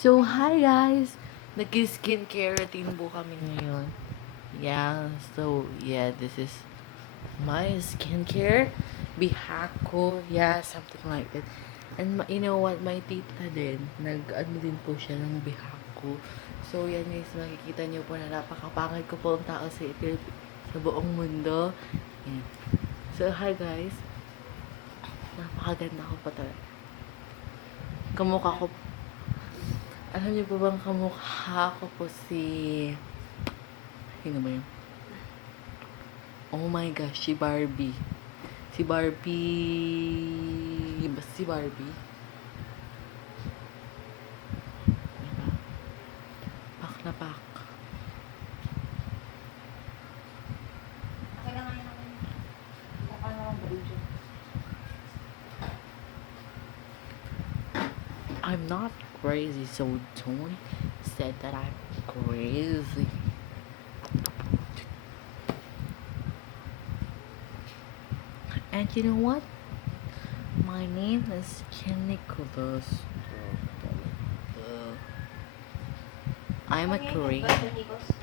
So, hi guys! Nag-skincare routine po kami ngayon. This is my skincare. Bihako, something like that. And you know what, my tita din, nag-ano din po siya ng bihako. So, yan guys, makikita niyo po na napakapangit ko po ang tao sa buong mundo. Yan. So, hi guys. Napakaganda ko pa talaga. Kamukha ko. Alam niyo po bang kamukha ko po si... Sino ba yun? Oh my gosh, si Barbie. Si Barbie... Basta si Barbie. Diba? Pak na pak. I'm not crazy, so don't say that I'm crazy. And you know what? My name is Ken Nicholas. I'm a Korean.